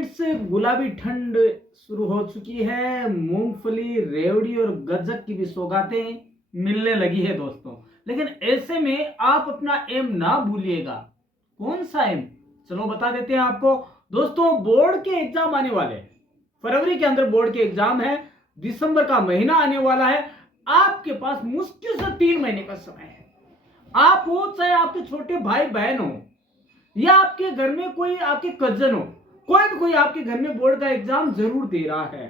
Friends, गुलाबी ठंड शुरू हो चुकी है। मूंगफली, रेवड़ी और गज्जक की भी सौगातें मिलने लगी है दोस्तों। लेकिन ऐसे में आप अपना एम ना भूलिएगा। कौन सा एम? चलो बता देते हैं आपको। दोस्तों, बोर्ड के एग्जाम आने वाले हैं। फरवरी के अंदर बोर्ड के एग्जाम है। दिसंबर का महीना आने वाला है। आपके पास मुश्किल से 3 महीने का समय है। आप हो चाहे आपके छोटे भाई बहन हो या आपके घर में कोई आपके कजन हो, कोई भी कोई आपके घर में बोर्ड का एग्जाम जरूर दे रहा है।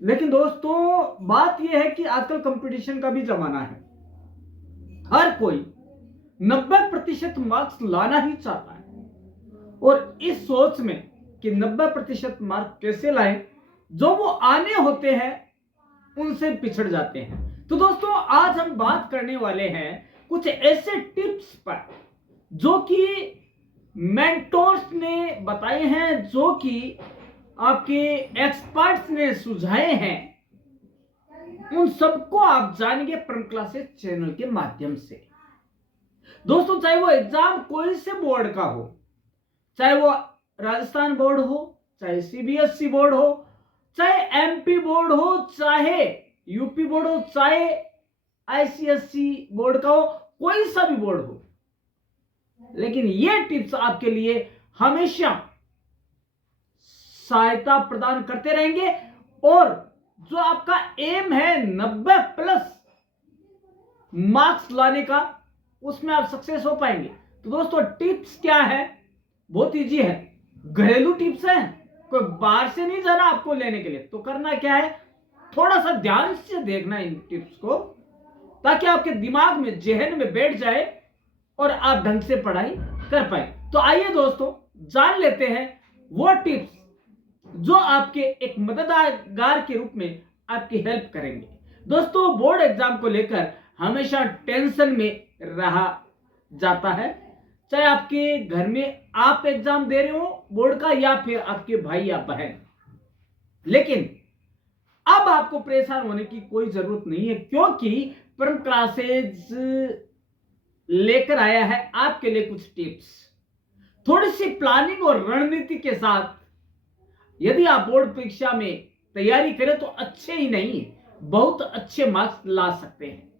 लेकिन दोस्तों, बात यह है कि आजकल कंपटीशन का भी जमाना है। हर कोई 90% मार्क्स लाना ही चाहता है और इस सोच में कि 90% मार्क्स कैसे लाएं, जो वो आने होते हैं उनसे पिछड़ जाते हैं। तो दोस्तों, आज हम बात करने वाले हैं कुछ ऐसे टिप्स पर जो कि मेंटोर्स ने बताए हैं, जो कि आपके एक्सपर्ट्स ने सुझाए हैं। उन सबको आप जानेंगे परम क्लासेस चैनल के माध्यम से। दोस्तों, चाहे वो एग्जाम कोई से बोर्ड का हो, चाहे वो राजस्थान बोर्ड हो, चाहे सीबीएसई बोर्ड हो, चाहे एमपी बोर्ड हो, चाहे यूपी बोर्ड हो, चाहे आईसीएसई बोर्ड का हो, कोई सा भी बोर्ड हो, लेकिन ये टिप्स आपके लिए हमेशा सहायता प्रदान करते रहेंगे। और जो आपका एम है 90+ मार्क्स लाने का, उसमें आप सक्सेस हो पाएंगे। तो दोस्तों, टिप्स क्या है? बहुत इजी है। घरेलू टिप्स है, कोई बाहर से नहीं जाना आपको लेने के लिए। तो करना क्या है, थोड़ा सा ध्यान से देखना इन टिप्स को, ताकि आपके दिमाग में, जहन में बैठ जाए और आप ढंग से पढ़ाई कर पाए। तो आइए दोस्तों, जान लेते हैं वो टिप्स जो आपके एक मददगार के रूप में आपकी हेल्प करेंगे। दोस्तों, बोर्ड एग्जाम को लेकर हमेशा टेंशन में रहा जाता है, चाहे आपके घर में आप एग्जाम दे रहे हो बोर्ड का या फिर आपके भाई या बहन। लेकिन अब आपको परेशान होने की कोई जरूरत नहीं है, क्योंकि परम क्लासेज लेकर आया है आपके लिए कुछ टिप्स। थोड़ी सी प्लानिंग और रणनीति के साथ यदि आप बोर्ड परीक्षा में तैयारी करें तो अच्छे ही नहीं, बहुत अच्छे मार्क्स ला सकते हैं।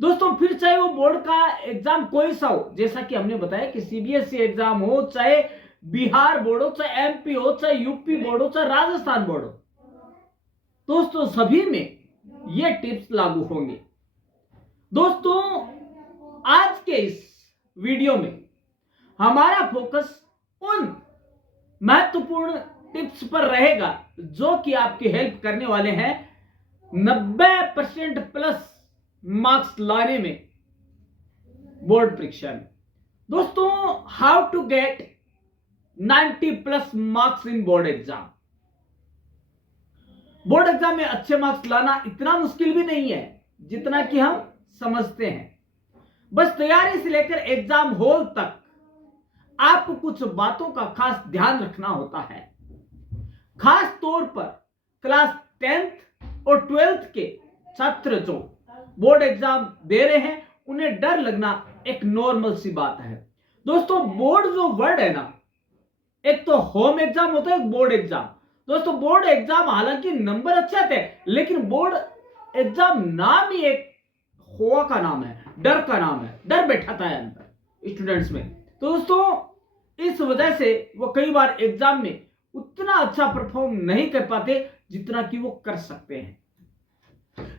दोस्तों, फिर चाहे वो बोर्ड का एग्जाम कोई सा हो, जैसा कि हमने बताया कि सीबीएसई एग्जाम हो, चाहे बिहार बोर्ड हो, चाहे एमपी हो, चाहे यूपी बोर्ड हो, चाहे राजस्थान बोर्ड हो, दोस्तों सभी में ये टिप्स लागू होंगे। दोस्तों, आज के इस वीडियो में हमारा फोकस उन महत्वपूर्ण टिप्स पर रहेगा जो कि आपकी हेल्प करने वाले हैं 90%+ मार्क्स लाने में बोर्ड परीक्षा में। दोस्तों, how to get 90+ marks in board exam. Board exam में अच्छे मार्क्स लाना इतना मुश्किल भी नहीं है जितना कि हम समझते हैं। बस तैयारी से लेकर एग्जाम हॉल तक आपको कुछ बातों का खास ध्यान रखना होता है। खास तौर पर क्लास 10th और 12th के छात्र जो बोर्ड एग्जाम दे रहे हैं, उन्हें डर लगना एक नॉर्मल सी बात है। दोस्तों, बोर्ड जो वर्ड है ना, एक तो होम एग्जाम होता है, एक बोर्ड एग्जाम। दोस्तों, बोर्ड एग्जाम हालांकि नंबर अच्छे आते हैं, लेकिन बोर्ड एग्जाम नाम ही एक हुआ का नाम है, डर का नाम है, डर बैठाता है अंदर स्टूडेंट्स में। तो दोस्तों, इस वजह से वो कई बार एग्जाम में उतना अच्छा परफॉर्म नहीं कर पाते जितना कि वो कर सकते हैं।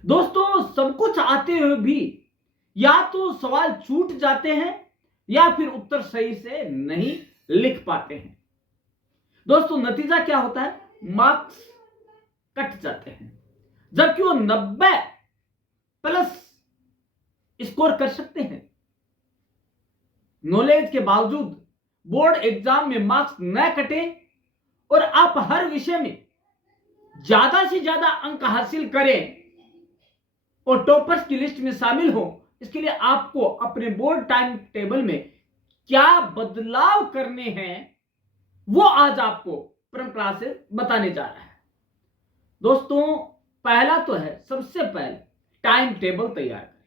दोस्तों, सब कुछ आते हुए भी या तो सवाल छूट जाते हैं या फिर उत्तर सही से नहीं लिख पाते हैं। दोस्तों, नतीजा क्या होता है? मार्क्स कट जाते हैं, जबकि वो 90+ स्कोर कर सकते हैं। नॉलेज के बावजूद बोर्ड एग्जाम में मार्क्स न कटे और आप हर विषय में ज्यादा से ज्यादा अंक हासिल करें और टॉपर्स की लिस्ट में शामिल हो, इसके लिए आपको अपने बोर्ड टाइम टेबल में क्या बदलाव करने हैं वो आज आपको परम क्लासेस बताने जा रहा है। दोस्तों, पहला तो है, सबसे पहले टाइम टेबल तैयार करें।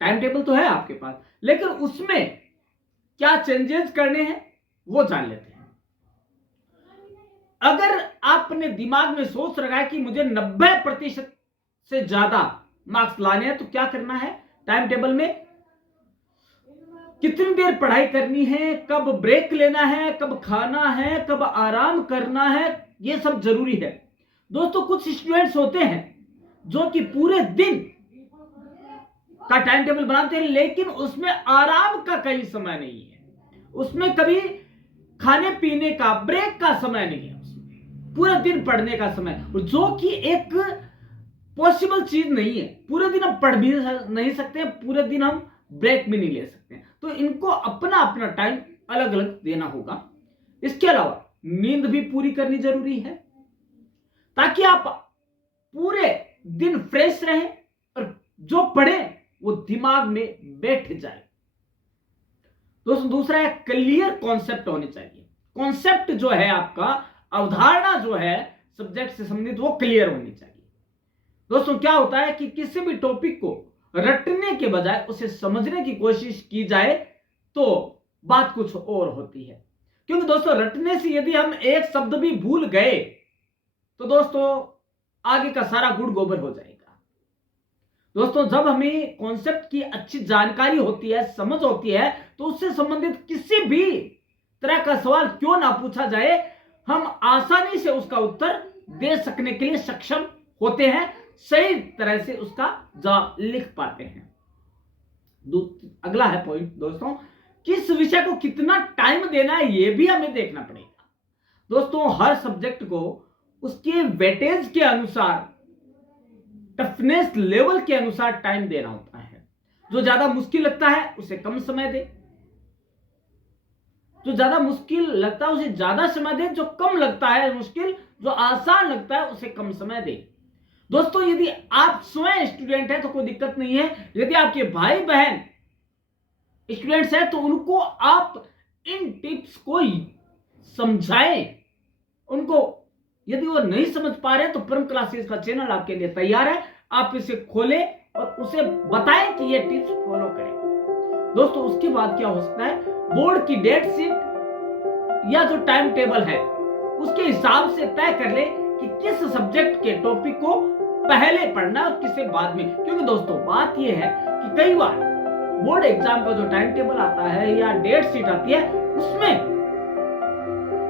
टाइम टेबल तो है आपके पास, लेकिन उसमें क्या चेंजेस करने हैं वो जान लेते हैं। अगर आपने दिमाग में सोच रखा है कि मुझे 90% से ज्यादा मार्क्स लाने हैं, तो क्या करना है, टाइम टेबल में कितनी देर पढ़ाई करनी है, कब ब्रेक लेना है, कब खाना है, कब आराम करना है, ये सब जरूरी है। दोस्तों कुछ स्टूडेंट्स होते हैं जो कि पूरे दिन का टाइम टेबल बनाते हैं, लेकिन उसमें आराम का कहीं समय नहीं है, उसमें कभी खाने पीने का ब्रेक का समय नहीं है, उसमें पूरा दिन पढ़ने का समय, जो कि एक पॉसिबल चीज नहीं है। पूरे दिन हम पढ़ भी नहीं सकते, पूरे दिन हम ब्रेक भी नहीं ले सकते। तो इनको अपना अपना टाइम अलग अलग देना होगा। इसके अलावा नींद भी पूरी करनी जरूरी है, ताकि आप पूरे दिन फ्रेश रहें और जो पढ़े वो दिमाग में बैठ जाए। दोस्तों दूसरा है क्लियर कॉन्सेप्ट होने चाहिए। कॉन्सेप्ट जो है आपका, अवधारणा जो है सब्जेक्ट से संबंधित, वो क्लियर होनी चाहिए। दोस्तों क्या होता है कि किसी भी टॉपिक को रटने के बजाय उसे समझने की कोशिश की जाए तो बात कुछ और होती है। क्योंकि दोस्तों रटने से यदि हम एक शब्द भी भूल गए तो दोस्तों आगे का सारा गुड़ गोबर हो जाएगा। दोस्तों जब हमें कॉन्सेप्ट की अच्छी जानकारी होती है, समझ होती है, तो उससे संबंधित किसी भी तरह का सवाल क्यों ना पूछा जाए, हम आसानी से उसका उत्तर दे सकने के लिए सक्षम होते हैं, सही तरह से उसका जवाब लिख पाते हैं। अगला है पॉइंट दोस्तों, किस विषय को कितना टाइम देना है, यह भी हमें देखना पड़ेगा। दोस्तों हर सब्जेक्ट को उसके वेटेज के अनुसार, टफनेस लेवल के अनुसार टाइम देना होता है। जो ज्यादा मुश्किल लगता है उसे कम समय दे, जो ज्यादा मुश्किल लगता है उसे ज्यादा समय दे, जो कम लगता है मुश्किल, जो आसान लगता है उसे कम समय दे। दोस्तों यदि आप स्वयं स्टूडेंट हैं तो कोई दिक्कत नहीं है, यदि आपके भाई बहन स्टूडेंट्स हैं तो उनको आप इन टिप्स को समझाएं। उनको यदि वो नहीं समझ पा रहे तो परम क्लासेस का चैनल आपके लिए तैयार है, आप इसे खोलें और उसे बताएं कि ये टिप्स फॉलो करें। दोस्तों उसके बाद क्या हो सकता है, बोर्ड की डेट शीट या जो टाइम टेबल है उसके हिसाब से तय कर ले कि किस सब्जेक्ट के टॉपिक को पहले पढ़ना और किसे बाद में। क्योंकि दोस्तों बात यह है कि कई बार बोर्ड एग्जाम का जो टाइम टेबल आता है या डेट शीट आती है, उसमें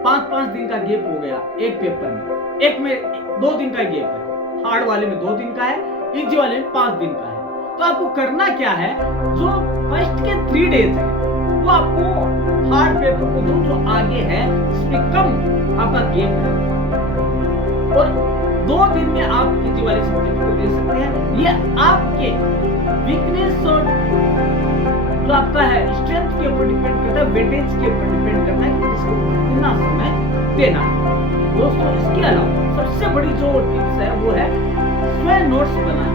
5-5 दिन का गैप हो गया एक पेपर में, एक में 2 दिन का गैप है, हार्ड वाले में 2 दिन का है, इजी वाले में 5 दिन का है। तो आपको करना क्या है, जो फर्स्ट के 3 डेज है वो आपको हार्ड पेपर को जो आगे है उसमें कम आपका गैप है, और 2 दिन में आप इजी वाले सब्जेक्ट को दे सकते हैं। ये आपके वीकनेस और जो आपका है स्ट्रेंथ के ऊपर डिपेंड करता है, वेटेज के ऊपर डिपेंड करता है कि इसको कितना समय देना है। दोस्तों इसके अलावा सबसे बड़ी जो टिप्स है वो है स्वयं नोट्स बनाना।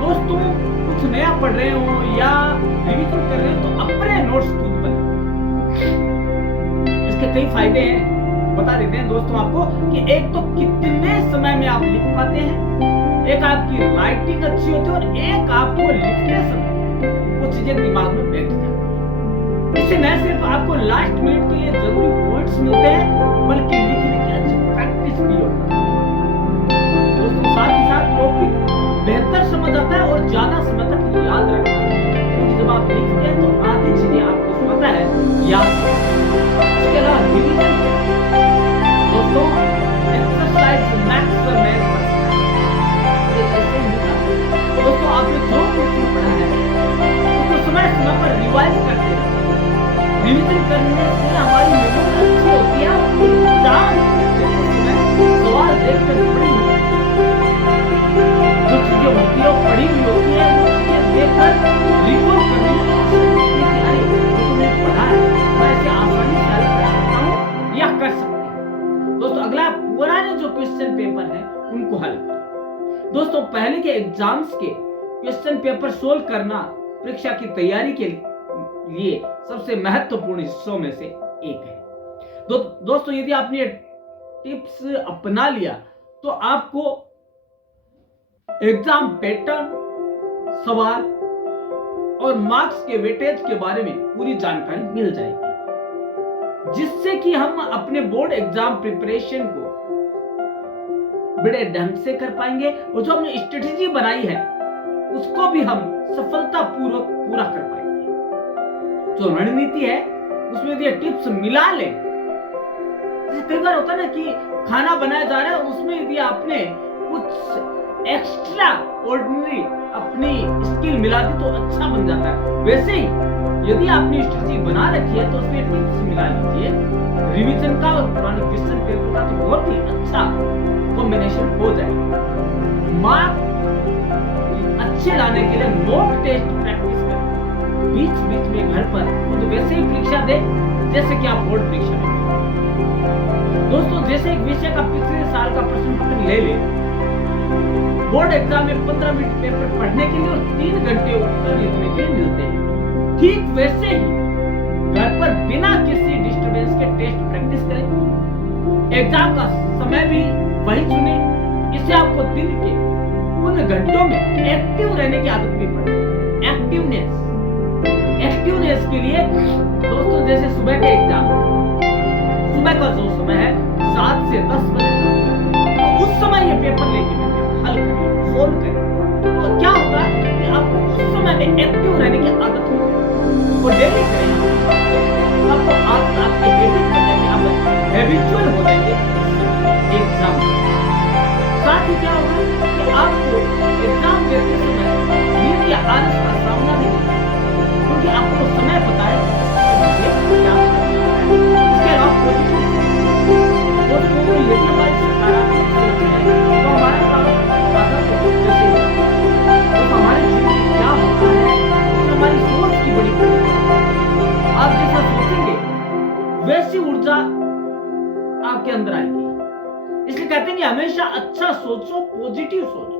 दोस्तों कुछ नया पढ़ रहे हो या रिवीजन कर रहे हो तो अपने नोट्स खुद बनाओ। इसके कई फायदे हैं, बता देते हैं दोस्तों आपको कि एक तो कितने समय में आप लिख पाते हैं, एक आपकी राइटिंग अच्छी होती है और एक आपको लिखते समय वो चीजें दिमाग में बैठ जाती है। इससे न सिर्फ आपको लास्ट मिनट के लिए जरूरी पॉइंट्स मिलते हैं, बल्कि लिखने की अच्छी प्रैक्टिस भी होती है। दोस्तों साथ ही साथ टॉपिक बेहतर समझ आता है और ज्यादा समय तक याद रखता है, क्योंकि जब आप लिखते हैं तो आधी चीजें आपको पता है याद। इसके अलावा रिवीजन दोस्तों एक्सरसाइज मैक्स और मैथ दोस्तों आपने जो कुछ पढ़ा है उसको समय समय पर रिवाइज करते रहो। रिवीजन करने से हमारी मेमोरी अच्छी होती है, एग्जाम सवाल देखकर पढ़ी जो चीजें होती है वो पढ़ी हुई होती है, वो चीजें देखकर रिकॉल करने में अरे तुमने पढ़ा है, मैं ऐसे आसानी से हल कर सकता हूँ या कर सकती हूँ। दोस्तों अगला पुराने जो क्वेश्चन पेपर है उनको हल करें। दोस्तों पहले के एग्जाम्स के क्वेश्चन पेपर सोल्व करना परीक्षा की तैयारी के लिए सबसे महत्वपूर्ण हिस्सों में से एक है। दोस्तों यदि आपने ये टिप्स अपना लिया तो आपको एग्जाम पैटर्न, सवाल और मार्क्स के वेटेज के बारे में पूरी जानकारी मिल जाएगी। जिससे कि हम अपने बोर्ड एग्जाम प्रिपरेशन को बड़े ढंग से कर पाएंगे और जो हमने स्ट्रेटेजी बनाई है उसको भी हम सफलतापूर्वक पूरा कर पाएंगे। जो रणनीति है उसमें यदि टिप्स मिला ले, जैसे कई बार होता है ना कि खाना बनाया जा रहा है, उसमें यदि आपने कुछ एक्स्ट्रा ऑर्डिनरी अपनी स्किल मिला दी तो अच्छा बन जाता है। वैसे ही यदि आपने स्ट्रेटेजी बना रखी है तो उसमें टिप्स मिला लीजिए, रिवीजन का और पुराने क्वेश्चन पेपर का, तो बहुत ही अच्छा कॉम्बिनेशन हो जाएगा। मार्क अच्छे लाने के लिए मॉक टेस्ट प्रैक्टिस करें, बीच बीच में घर पर तो वैसे ही परीक्षा दे जैसे कि आप बोर्ड परीक्षा देंगे। दोस्तों, जैसे एक विषय का पिछले साल का प्रश्न पत्र ले ले, बोर्ड एग्जाम में 15 मिनट पेपर पढ़ने के लिए और 3 घंटे उत्तर लिखने के लिए मिलते हैं, ठीक वैसे ही घर पर बिना किसी डिस्टरबेंस के टेस्ट प्रैक्टिस करें। एग्जाम का समय भी वही चुने, इससे आपको दिन के उन घंटों में एक्टिव रहने की आदत भी पड़े। एक्टिवनेस के लिए दोस्तों, जैसे सुबह के एग्जाम, सुबह का जो समय है 7 से 10 बजे तक, तो उस समय ये पेपर लेके हल करें, सोल्व करें, तो क्या होगा कि आपको उस समय में एक्टिव रहने की आदत होगी और डेली करें, आपको आदत आपके हैबिट बन जाएगी, आप हैबिचुअल हो जाएंगे एग्जाम। साथ ही क्या होगा कि आपको एग्जाम देते समय नींद या आलस का सामना भी नहीं करना, क्योंकि आपको समय पता है क्या करना है। इसके अलावा पॉजिटिव दोस्तों, यदि हमारी सकारात्मक सोच है तो हमारे तो हमारी जिंदगी क्या होता है, हमारी सोच की बड़ी आप जैसा सोचेंगे वैसी ऊर्जा आपके अंदर आएगी। इसलिए कहते हैं कि हमेशा अच्छा सोचो, पॉजिटिव सोचो।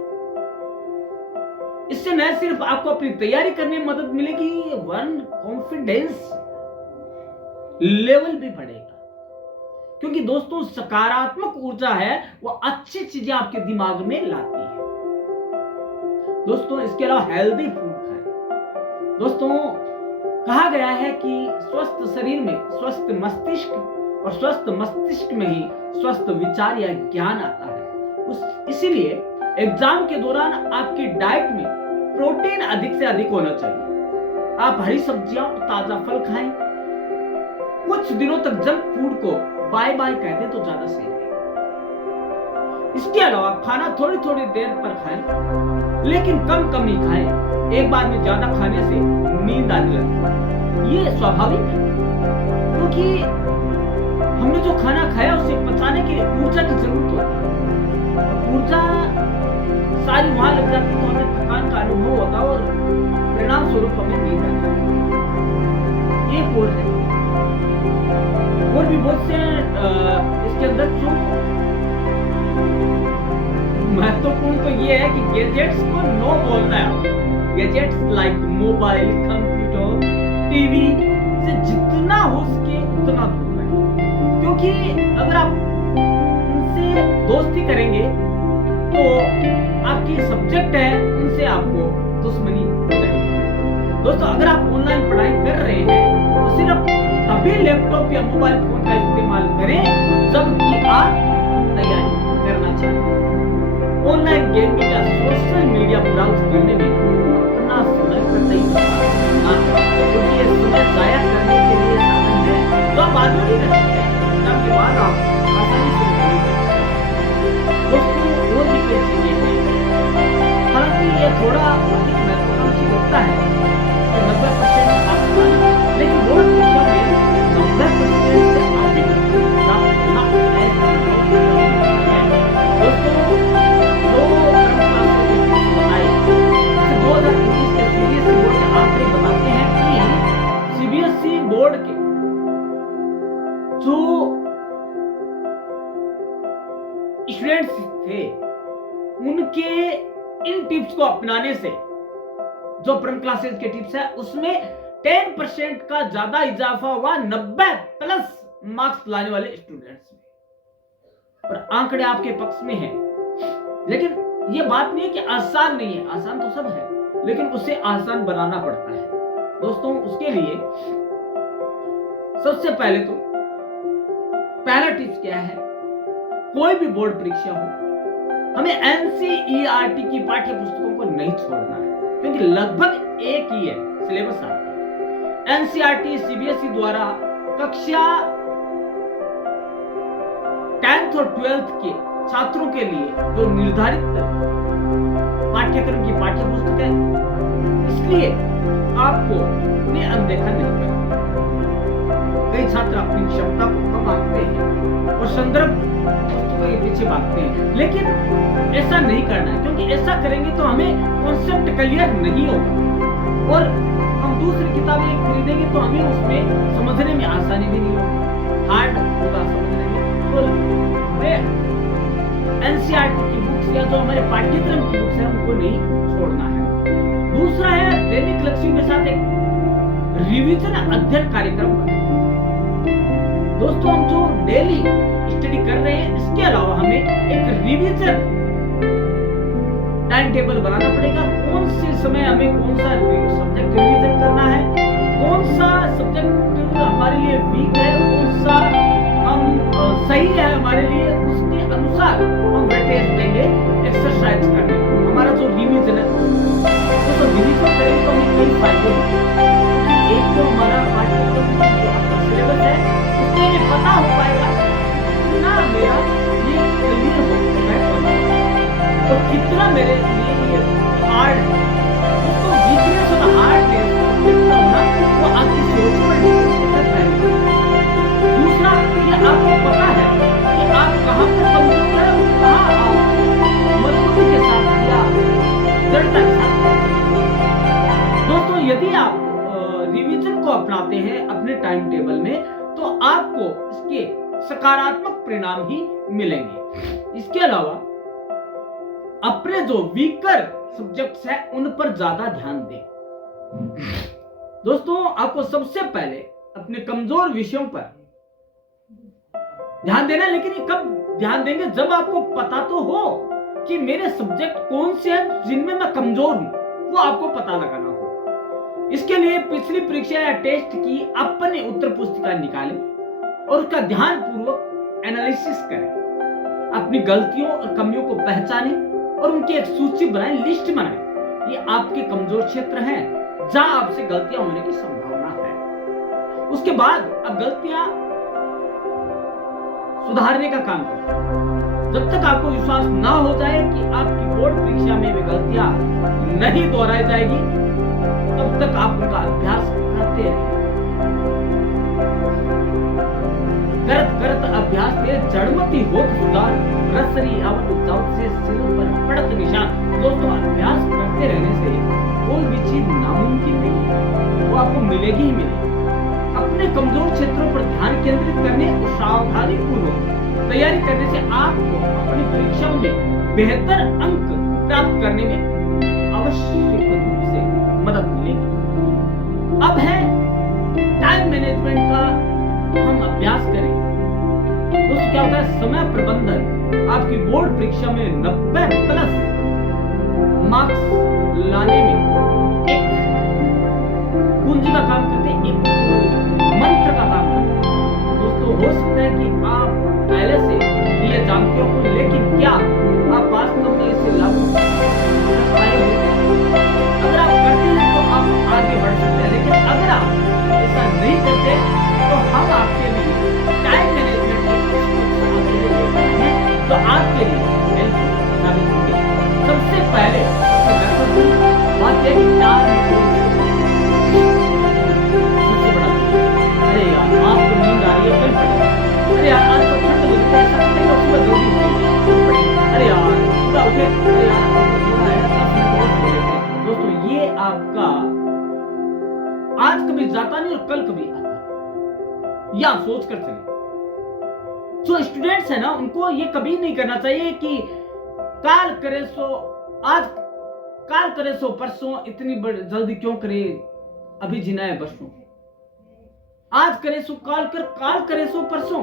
इससे न सिर्फ आपको अपनी तैयारी करने में मदद मिलेगी, वन कॉन्फिडेंस लेवल भी बढ़ेगा, क्योंकि दोस्तों सकारात्मक ऊर्जा है वो अच्छी चीजें आपके दिमाग में लाती है। दोस्तों, इसके अलावा हेल्दी फूड खाएं। दोस्तों, कहा गया है कि स्वस्थ शरीर में स्वस्थ मस्तिष्क और स्वस्थ मस्तिष्क में ही स्वस्थ विचार या ज्ञान आता है। इसीलिए एग्जाम के दौरान आपकी डाइट में प्रोटीन अधिक से अधिक होना चाहिए। आप हरी सब्जियां और ताजा फल खाएं। कुछ दिनों तक जंक फूड को बाय बाय कह दें तो ज्यादा सही रहेगा। इसके अलावा खाना थोड़ी थोड़ी देर पर खाएं, लेकिन कम कम ही खाएं। एक बार में ज्यादा खाने से नींद आने लगती, ये स्वाभाविक है, क्योंकि हमने जो खाना खाया उसे पचाने के लिए ऊर्जा की जरूरत होती है। ऊर्जा सारी वहां लग जाती तो हमें थकान का अनुभव होता और परिणाम स्वरूप हमें नींद आती। एक और है, और भी बहुत से इसके अंदर जो महत्वपूर्ण तो ये है कि गैजेट्स को नो बोलना है। Gadgets like mobile, computer, TV से जितना हो सके उतना दूर रहें, क्योंकि अगर आप उनसे दोस्ती करेंगे तो आपकी सब्जेक्ट है उनसे आपको दुश्मनी हो जाएगी। दोस्तों, अगर आप ऑनलाइन पढ़ाई कर रहे हैं तो सिर्फ तभी लैपटॉप या मोबाइल फोन का इस्तेमाल करें जबकि आप तैयारी करना चाहिए। ऑनलाइन गेमिंग या सोशल मीडिया ब्राउज करने में अपना समय कतई ना करें, क्योंकि ये समय जाया करने के लिए साधन है जो आप बाद में भी कर सकते हैं। एग्जाम के बाद आप आसानी से कर सकते हैं। दोस्तों, और भी कई चीजें हैं, हालांकि ये थोड़ा अधिक महत्वपूर्ण लगता है कि 90% आप, लेकिन बोर्ड परीक्षा में 90% से अधिक प्राप्त करना दोस्तों, सीबीएसई बोर्ड के जो स्टूडेंट्स थे उनके इन टिप्स को अपनाने से, जो प्रीलिम क्लासेस के टिप्स है उसमें 10% का ज्यादा इजाफा हुआ 90+ मार्क्स लाने वाले स्टूडेंट्स में। और आंकड़े आपके पक्ष में हैं, लेकिन ये बात नहीं है कि आसान नहीं है, आसान तो सब है, लेकिन उसे आसान बनाना पड़ता है। दोस्तों, उसके लिए सबसे पहले तो पहला टिप्स क्या है, कोई भी बोर्ड परीक्षा हो, हमें एनसीईआरटी की पाठ्य पुस्तकों को नहीं छोड़ना है, क्योंकि लगभग एक ही है सिलेबस आपका। एनसीईआरटी सीबीएसई द्वारा कक्षा 10th और 12th के छात्रों के लिए जो निर्धारित पाठ्यक्रम की पाठ्य पुस्तक है, इसलिए आपको उन्हें अनदेखा नहीं करना। कई छात्र अपनी क्षमता को कम आंकते हैं और संदर्भ पुस्तकों के पीछे भागते हैं, लेकिन ऐसा नहीं करना है, क्योंकि ऐसा करेंगे तो हमें कॉन्सेप्ट क्लियर नहीं होगा और हम दूसरी किताबें खरीदेंगे तो हमें उसमें समझने में आसानी भी नहीं होगी, हार्ड होगा समझने में। तो एनसीईआरटी की बुक्स या जो हमारे पाठ्यक्रम की बुक्स है उनको नहीं छोड़ना है। दूसरा है दैनिक लक्ष्यों के साथ एक रिवीजन अध्ययन कार्यक्रम। दोस्तों, हम जो डेली स्टडी कर रहे हैं, इसके अलावा हमें एक रिवीजन टाइम टेबल बनाना पड़ेगा। कौन से समय हमें कौन सा सब्जेक्ट रिवीजन करना है, कौन सा सब्जेक्ट हमारे लिए वीक है, कौन सा हम सही है हमारे लिए, उसके अनुसार हम वेटेज देंगे एक्सरसाइज करने। हमारा जो रिवीजन है, तो रिवीजन करेंगे तो हमें कई फायदे होंगे। एक तो हमारा पाठ्यक्रम जो आपका सिलेबस है उसमें हमें पता हो पाएगा कितना मेरा ये क्लियर हो है और कितना मेरे लिए ये हार्ड है। दोस्तों, वीकनेस और हार्डनेस कितना होना वो आपकी सोच पर डिपेंड करता है। दूसरा, ये आपको पता है कि आप कहाँ पर कमजोर है और कहाँ आप मजबूती के साथ या दृढ़ता के साथ। दोस्तों, यदि आप रिवीजन को अपनाते हैं अपने टाइम टेबल में, तो आपको इसके सकारात्मक परिणाम ही मिलेंगे। इसके अलावा अपने जो वीकर सब्जेक्ट्स हैं उन पर ज्यादा ध्यान दें। दोस्तों, आपको सबसे पहले अपने कमजोर विषयों पर ध्यान देना है, लेकिन ये कब ध्यान देंगे, जब आपको पता तो हो कि मेरे सब्जेक्ट कौन से हैं जिनमें मैं कमजोर हूं, वो आपको पता लगाना होगा। इसके लिए पिछली परीक्षा या टेस्ट की अपनी उत्तर पुस्तिका निकालें और उसका ध्यान पूर्वक एनालिसिस करें। अपनी गलतियों और कमियों को पहचानें और उनकी एक सूची बनाएं, लिस्ट बनाएं। ये आपके कमजोर क्षेत्र हैं जहां आपसे गलतियां होने की संभावना है। उसके बाद अब गलतियां सुधारने का काम करें। जब तक आपको विश्वास ना हो जाए कि आपकी बोर्ड परीक्षा में भी गलतियां नहीं दोहराई जाएगी, तब तक आप उनका अभ्यास करते रहें। करत अभ्यास के जड़मती होत सुधार, रसरी आवत जावत से सिर पर पड़त निशान। दोस्तों, अभ्यास करते रहने से कोई भी चीज नामुमकिन नहीं है, वो आपको मिलेगी ही मिलेगी। अपने कमजोर क्षेत्रों पर ध्यान केंद्रित करने और सावधानी पूर्वक तैयारी करने से आपको अपनी परीक्षाओं में बेहतर अंक प्राप्त करने में आवश्यक रूप से मदद मिलेगी। अब है टाइम मैनेजमेंट का हम अभ्यास करें। दोस्तों, क्या होता है, समय प्रबंधन आपकी बोर्ड परीक्षा में 90+ मार्क्स लाने में एक पूंजी का काम करते हैं, एक मंत्र का काम करते हैं। दोस्तों, हो सकता है कि आप पहले से ये जानते हो, लेकिन क्या आप वास्तव में इसे लागू कर पाए हो? अगर आप करते हैं तो आप आगे बढ़ सकते हैं, लेकिन अगर आप ऐसा नहीं करते तो हम आपके लिए टाइम मैनेजमेंट तो आपके लिए हेल्पफुल साबित होंगे। सबसे पहले बात है कि अरे यार, आपको नींद आ रही है, कल पढ़ेंगे। अरे यार, आज तो ठंड हो गई, ऐसा नहीं हो, सुबह जल्दी उठेंगे। अरे यार, सुबह उठे, अरे यार, दोस्तों, ये आपका आज कभी जाता नहीं और कल कभी आता, या सोच कर चले। जो स्टूडेंट्स है ना, उनको ये कभी नहीं करना चाहिए कि काल करे सो आज, काल करे सो परसों, इतनी जल्दी क्यों करे, अभी जीना है बरसों। आज करे सो काल कर, काल करे सो परसों,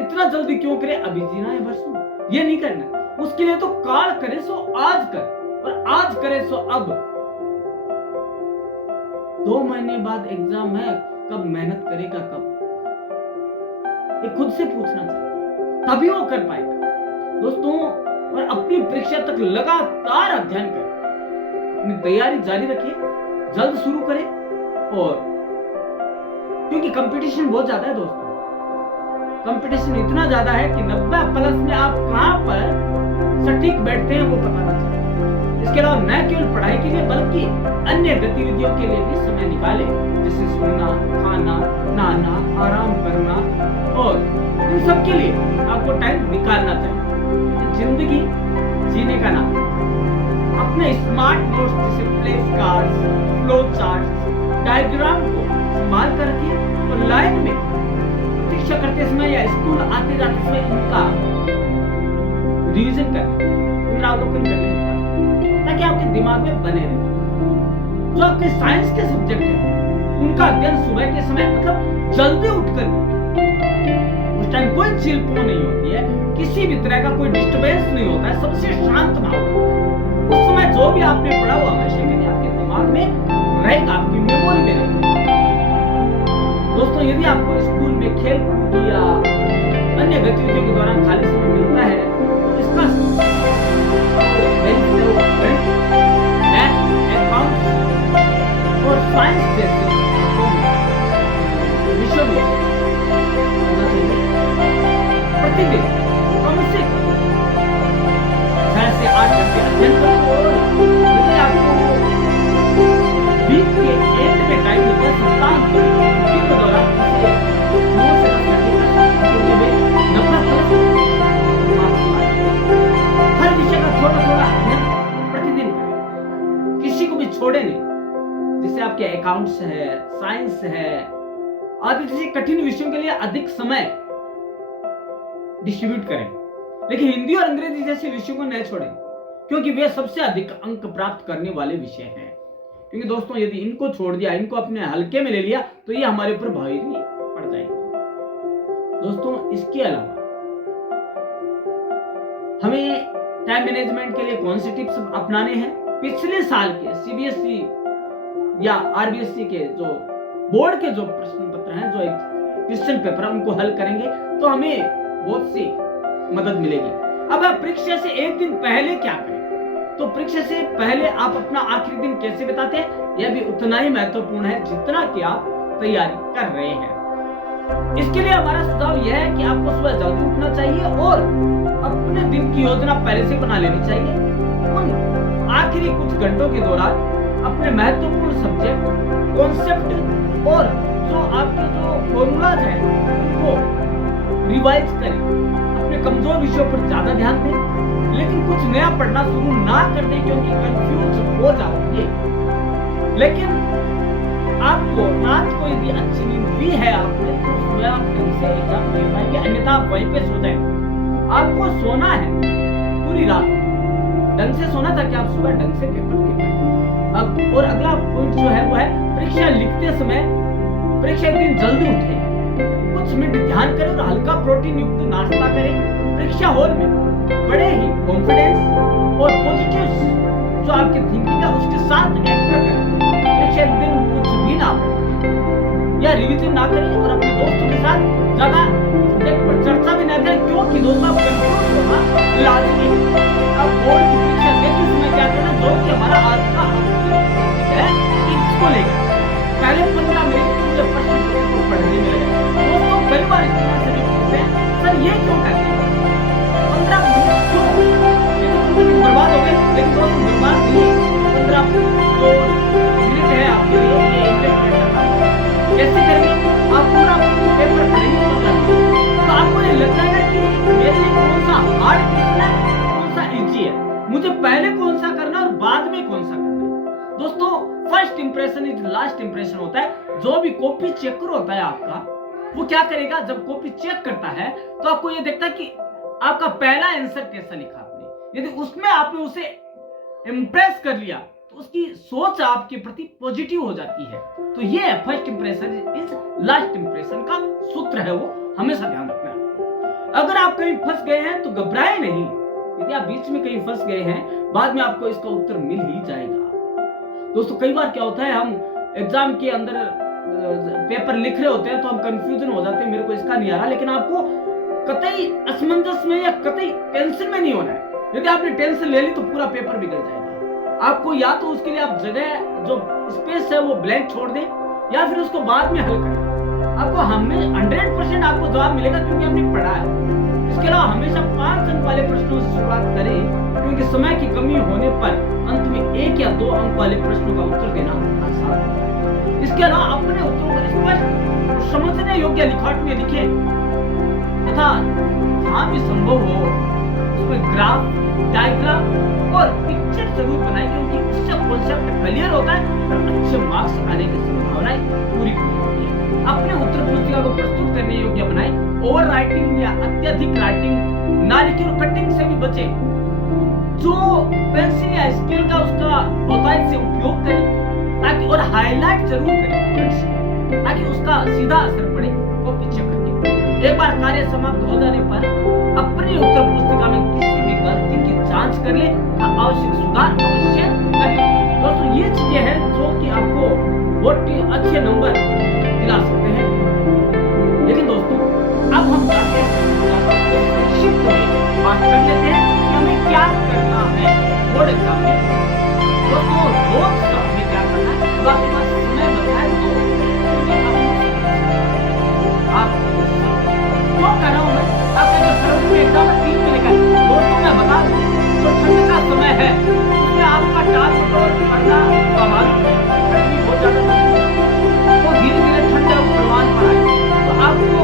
इतना जल्दी क्यों करे, अभी जीना है बरसों। ये नहीं करना। उसके लिए तो काल करे सो आज कर और आज करे सो अब। 2 महीने बाद एग्जाम है, कब मेहनत करेगा कब? ये खुद से पूछना चाहिए, तभी वो कर पाएगा दोस्तों। और अपनी परीक्षा तक लगातार अध्ययन करें, अपनी तैयारी जारी रखिए, जल्द शुरू करें। और क्योंकि कंपटीशन बहुत ज्यादा है दोस्तों, कंपटीशन इतना ज्यादा है कि 90+ में आप कहां पर सटीक बैठते हैं वो पता नहीं चलता। इसके अलावा न केवल पढ़ाई के लिए बल्कि अन्य गतिविधियों के लिए भी समय निकालें, जैसे सोना, खाना, नहाना, आराम करना, और इन सब के लिए आपको टाइम निकालना चाहिए। जिंदगी जीने का नाम अपने स्मार्ट नोट्स जैसे place cards, flow charts, diagram को संभाल कर रखिए और लाइन में प्रतीक्षा करते समय या स्कूल आते जाते समय इनका रिवीजन करें, पुनरावलोकन करें, ताकि आपके दिमाग में बने रहे। जो आपके साइंस के सब्जेक्ट हैं उनका अध्ययन सुबह के समय मतलब जल्दी उठकर, उस टाइम कोई चिलपो नहीं होती है, किसी भी तरह का कोई डिस्टर्बेंस नहीं होता है, सबसे शांत माहौल। उस समय जो भी आपने पढ़ा हुआ हमेशा के लिए आपके दिमाग में रहेगा, आपकी मेमोरी में रहेगा। दोस्तों यदि आपको स्कूल में खेल कूद या अन्य गतिविधियों के दौरान खाली समय मिलता है तो इसका अकाउंट्स और साइंस जैसे विषयों में प्रतिदिन कम से कम 6 से 8 घंटे अध्ययन करें। यदि आपको वीक के एंड में टाइम मिलता है, सप्ताह के दौरान इसे 9 से 10 घंटे हर विषय का थोड़ा थोड़ा अध्ययन प्रतिदिन करें, किसी को भी छोड़े नहीं। जैसे आपके अकाउंट्स है, साइंस है आदि जैसे कठिन विषयों के लिए अधिक समय डिस्ट्रीब्यूट करें, लेकिन हिंदी और अंग्रेजी जैसे विषयों को न छोड़ें, क्योंकि वे सबसे अधिक अंक प्राप्त करने वाले विषय हैं। क्योंकि दोस्तों यदि इनको छोड़ दिया, इनको अपने हल्के में ले लिया तो ये हमारे ऊपर भारी पड़ जाएगा। दोस्तों इसके अलावा हमें टाइम मैनेजमेंट के लिए कौन से टिप्स अपनाने हैं? पिछले साल के सीबीएसई या आरबीएसई के जो बोर्ड के जो प्रश्न पत्र हैं, जो क्वेश्चन पेपर है, उनको हल करेंगे तो हमें बहुत सी मदद मिलेगी। अब आप परीक्षा से एक दिन पहले क्या करें? तो परीक्षा से पहले आप अपना आखिरी दिन कैसे बिताते हैं, यह भी उतना ही महत्वपूर्ण है जितना कि आप तैयारी कर रहे हैं। इसके लिए हमारा सुझाव यह है कि आपको सुबह जल्दी उठना चाहिए और अपने दिन की योजना पहले से बना लेनी चाहिए। उन आखिरी कुछ घंटों के दौरान अपने महत्वपूर्ण सब्जेक्ट, कॉन्सेप्ट और जो आपके जो फॉर्मूलाज हैं उनको रिवाइज करें। अपने कमजोर विषयों पर ज्यादा ध्यान दें, लेकिन कुछ नया पढ़ना शुरू ना कर दें क्योंकि कंफ्यूज हो जाओगे। लेकिन आपको रात को यदि अच्छी नींद भी है आपने तो सुबह आप ढंग से एग्जाम दे पाएंगे, अन्यथा आप वहीं पे सो जाएंगे। आपको सोना है पूरी रात, ढंग से सोना ताकि आप सुबह ढंग से पेपर दे पाए। अब और अगला पॉइंट जो है वो है परीक्षा लिखते समय परीक्षा के दिन जल्दी उठे, कुछ मिनट ध्यान करें और हल्का प्रोटीन युक्त नाश्ता करें। परीक्षा हॉल में बड़े ही कॉन्फिडेंस और पॉजिटिव जो आपकी थिंकिंग है उसके साथ एंटर करें। परीक्षा के दिन कुछ भी ना पढ़ें या रिवीजन ना करें और अपने दोस्तों के साथ ज्यादा सब्जेक्ट पर चर्चा भी ना करें, क्योंकि दोस्तों आप कंफ्यूज होना लाजमी है। अब बोर्ड की परीक्षा देते समय क्या करना, जो कि हमारा आज का है इसको लेकर पहले 15 मिनट पूरे प्रश्न को पढ़ने में लगे। दोस्तों कई बार इस तरह से भी पूछते हैं सर ये क्यों करते हैं 15 मिनट क्यों, ये तो 15 मिनट बर्बाद हो गए। लेकिन दोस्तों बर्बाद नहीं, 15 जो मिनट है आपके लिए ये इन्वेस्टमेंट करना है। कैसे करेंगे? आप पूरा पेपर पढ़ेंगे तो आपको ये लग जाएगा कि मेरे लिए कौन सा हार्ड क्वेश्चन है, कौन सा इजी है, मुझे पहले कौन सा करना और बाद में कौन सा करना है। दोस्तों first impression is last impression होता है। जो भी कॉपी चेकर होता है आपका, वो क्या करेगा, जब कॉपी चेक करता है तो आपको ये देखता है कि आपका पहला आंसर कैसा लिखा आपने। यदि उसमें आपने उसे इंप्रेस कर लिया तो उसकी सोच आपके प्रति पॉजिटिव हो जाती है। तो ये first impression is last impression का सूत्र है, वो हमेशा ध्यान रखना है। अगर आप कहीं फंस गए हैं तो घबराए नहीं। यदि आप बीच में कहीं फंस गए हैं, बाद में आपको इसका उत्तर मिल ही जाएगा। दोस्तों कई बार क्या होता है, हम एग्जाम के अंदर पेपर लिख रहे होते हैं तो हम कंफ्यूजन हो जाते हैं, मेरे को इसका नहीं आ रहा, लेकिन आपको कतई असमंजस में या कतई टेंशन में नहीं होना है। यदि आपने टेंशन ले ली तो पूरा पेपर बिगड़ जाएगा। आपको या तो उसके लिए आप जगह जो स्पेस है वो ब्लैंक छोड़ दें या फिर उसको बाद में हल करें। आपको हमें 100% आपको जवाब मिलेगा क्योंकि आपने पढ़ा है। इसके अलावा हमेशा 5 अंक वाले प्रश्नों से शुरुआत करें क्योंकि समय की कमी होने पर अंत में 1 या 2 अंक वाले प्रश्नों का उत्तर देना आसान होता है। इसके अलावा अपने उत्तरों को स्पष्ट समझने योग्य लिखावट में लिखें तथा जहां भी संभव हो उसमें ग्राफ, डायग्राम और पिक्चर जरूर बनाएं क्योंकि उससे कॉन्सेप्ट क्लियर होता है और अच्छे मार्क्स आने की संभावनाएं पूरी होती है। अपने उत्तर पुस्तिका को प्रस्तुत करने योग्य बनाएं। ओवर राइटिंग या अत्यधिक राइटिंग ना लिखें और कटिंग से भी बचें। जो पेंसिल या स्केल का उसका होता है से उपयोग करें ताकि और हाईलाइट जरूर करें ताकि उसका सीधा असर पड़े कॉपी चेक करके। एक बार कार्य समाप्त हो जाने पर अपनी उत्तर पुस्तिका में किसी भी गलती की जांच कर ले, आवश्यक सुधार अवश्य करें। दोस्तों ये चीजें हैं जो कि आपको बहुत अच्छे नंबर दिला सकते हैं। लेकिन दोस्तों अब हम संक्षिप्त में बात कर लेते हैं कि हमें क्या करना है बोर्ड एग्जाम में। दोस्तों रोज का हमें क्या करना है, तो आपके पास समय बताए तो आप क्यों कर रहा हूँ मैं, आपके फरवरी में एग्जाम 3 महीने का। दोस्तों मैं बता दूं जो ठंड का समय है उसमें आपका टाल मटोल पड़ना स्वाभाविक है। ठंडी बहुत ज्यादा तो धीरे धीरे ठंड प्रवाह पर आए तो आपको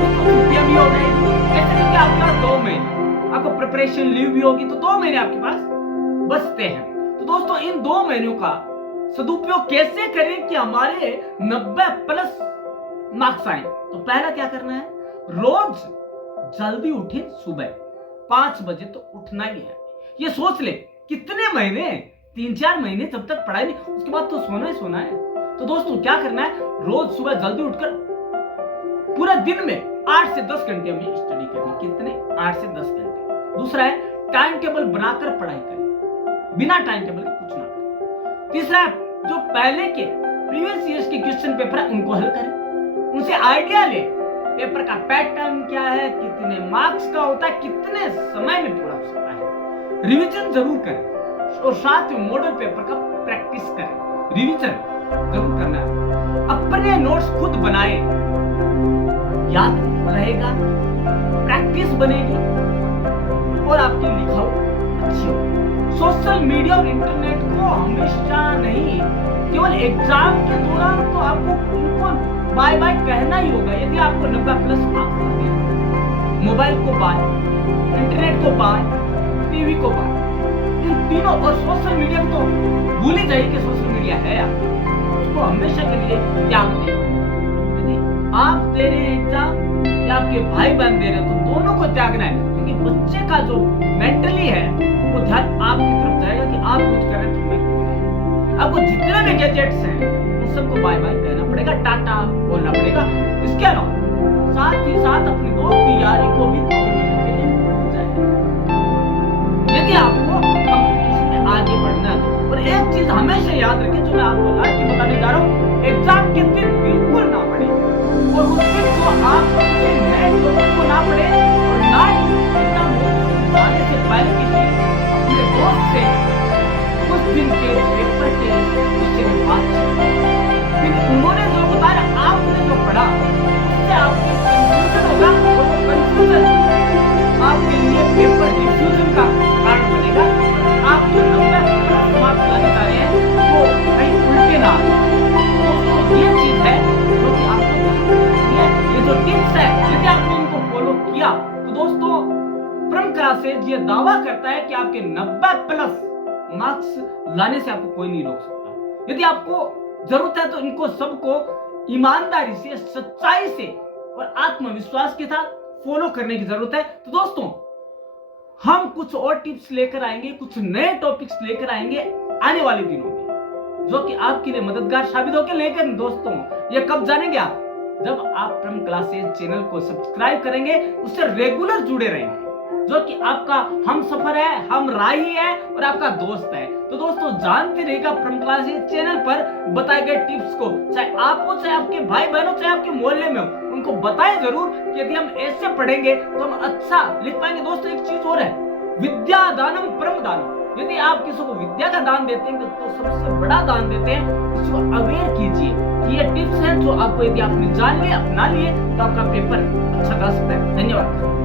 उसको छुट्टियां भी हो जाएगी। ऐसे नहीं कि आपके पास 2 महीने आपको प्रिपरेशन लीव भी होगी तो 2 महीने आपके पास बचते हैं। तो दोस्तों इन 2 महीनों का सदुपयोग कैसे करें कि हमारे 90+ मार्क्स आए। तो पहला क्या करना है, रोज जल्दी उठे। सुबह 5 बजे तो उठना ही है। ये सोच ले कितने महीने, 3-4 महीने जब तक पढ़ाई नहीं, उसके बाद तो सोना ही सोना है। तो दोस्तों क्या करना है, रोज सुबह जल्दी उठकर पूरा दिन में 8 से 10 घंटे हमें स्टडी करनी। कितने, 8 से 10 घंटे। दूसरा है टाइम टेबल बनाकर पढ़ाई करें, बिना टाइम टेबल के कुछ ना करें। तीसरा है जो पहले के प्रीवियस ईयर्स के क्वेश्चन पेपर है उनको हल करें, उनसे आइडिया ले पेपर का पैटर्न क्या है, कितने मार्क्स का होता है, कितने समय में पूरा हो सकता है। रिवीजन जरूर करें और साथ में मॉडल पेपर का प्रैक्टिस करें। रिवीजन जरूर करना है। अपने नोट्स खुद बनाएं, याद रहेगा, प्रैक्टिस बनेगी और आपकी लिखावट अच्छी होगी। सोशल मीडिया और इंटरनेट को हमेशा नहीं, केवल एग्जाम के दौरान तो आपको उनको बाय बाय कहना ही होगा। यदि आपको 90+ मार्क्स आते हैं, मोबाइल को बाय, इंटरनेट को बाय, टीवी को बाय, इन तीनों और सोशल मीडिया को तो भूल ही जाइए कि सोशल मीडिया है आपको, उसको हमेशा के लिए त्याग दें। यदि आप दे रहे हैं एग्जाम या आपके भाई बहन दे रहे हैं तो दोनों को त्यागना है क्योंकि बच्चे का जो मेंटली है वो ध्यान आपकी तरफ जाएगा कि आप कुछ कर रहे हैं तो मैं करूं। आपको जितने भी गैजेट्स हैं उन सबको बाय बाय कहना पड़ेगा, टाटा बोलना पड़ेगा। इसके अलावा साथ ही साथ अपनी दोस्ती यारी को भी भूल जाए। यदि आपको कंपटीशन में आगे बढ़ना है और एक चीज हमेशा याद रखें जो मैं आपको लास्ट में बताने जा रहा हूँ, एग्जाम के दिन बिल्कुल ना पढ़े और उस दिन जो आप नए टॉपिक को ना पढ़े और ना ही एग्जाम आने से पहले किसी अपने दोस्त से कुछ दिन के पेपर के विषय में बातचीत, क्योंकि उन्होंने जो बताया आपने जो पढ़ा उससे आपके कंफ्यूजन होगा और वो कंफ्यूजन आपके लिए पेपर डिफ्यूजन का कारण बनेगा। आप जो 90+ मार्क्स लाने जा रहे हैं वो कहीं उल्टे ना तो ये चीज है जो कि आपको ध्यान रखनी है। ये जो टिप्स है यदि आपने इनको फॉलो किया तो दोस्तों परम क्लासेज ये दावा करता है कि आपके 90+ मार्क्स लाने से आपको कोई नहीं रोक सकता। यदि आपको जरूरत है तो इनको सबको ईमानदारी से, सच्चाई से और आत्मविश्वास के साथ फॉलो करने की जरूरत है। तो दोस्तों हम कुछ और टिप्स लेकर आएंगे, कुछ नए टॉपिक्स लेकर आएंगे आने वाले दिनों में जो कि आपके लिए मददगार साबित होंगे। लेकिन दोस्तों ये कब जानेंगे आप, जब आप परम क्लासेज चैनल को सब्सक्राइब करेंगे, उससे रेगुलर जुड़े रहेंगे। जो कि आपका हम सफर है, हम राही है और आपका दोस्त है। तो दोस्तों जानते रहिएगा परम क्लास चैनल पर बताए गए टिप्स को, चाहे आप हो, चाहे आपके भाई बहनों, चाहे आपके मोहल्ले में हो, उनको बताएं जरूर कि यदि हम ऐसे पढ़ेंगे तो हम अच्छा लिख पाएंगे। दोस्तों एक चीज और है, विद्या दानम परम दानम। यदि आप किसी को विद्या का दान देते हैं तो सबसे बड़ा दान देते हैं। इसको अवेयर कीजिए कि ये टिप्स हैं जो आपको यदि आपने जान लिए, अपना लिए, तो आपका पेपर अच्छा कर सकता है। धन्यवाद।